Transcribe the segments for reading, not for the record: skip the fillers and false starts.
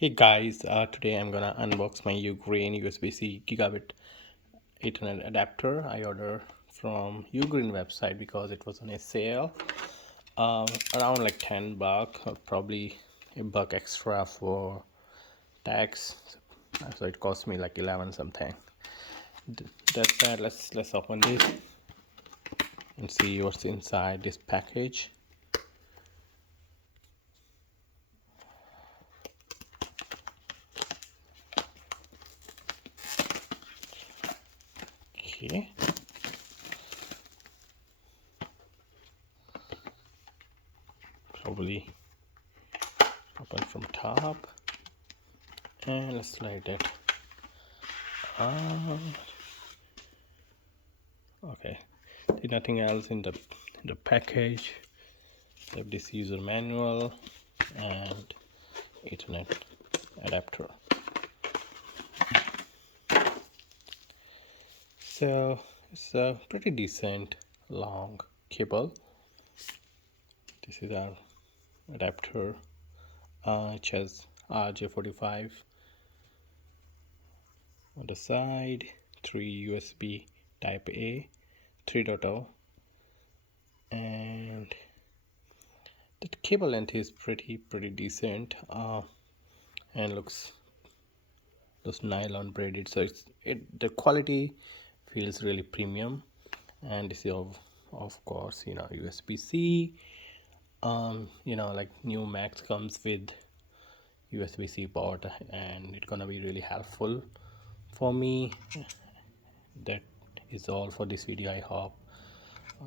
Hey guys, today I'm gonna unbox my UGREEN USB C Gigabit Ethernet adapter. I ordered from UGREEN website because it was on a sale, around like $10, or probably a buck extra for tax. So it cost me like 11 something. That said, let's open this and see what's inside this package. Okay. Probably open from top and let's slide it. Okay, there's nothing else in the package except this user manual and Ethernet adapter. So it's a pretty decent long cable. This is our adapter. It has RJ45 on the side, 3 USB type A, 3.0, and the cable length is pretty decent, and looks nylon braided, so the quality feels really premium. And this is of course USB-C. Like new Macs comes with USB-C port, and it's gonna be really helpful for me. That is all for this video. I hope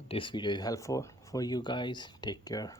this video is helpful for you guys. Take care.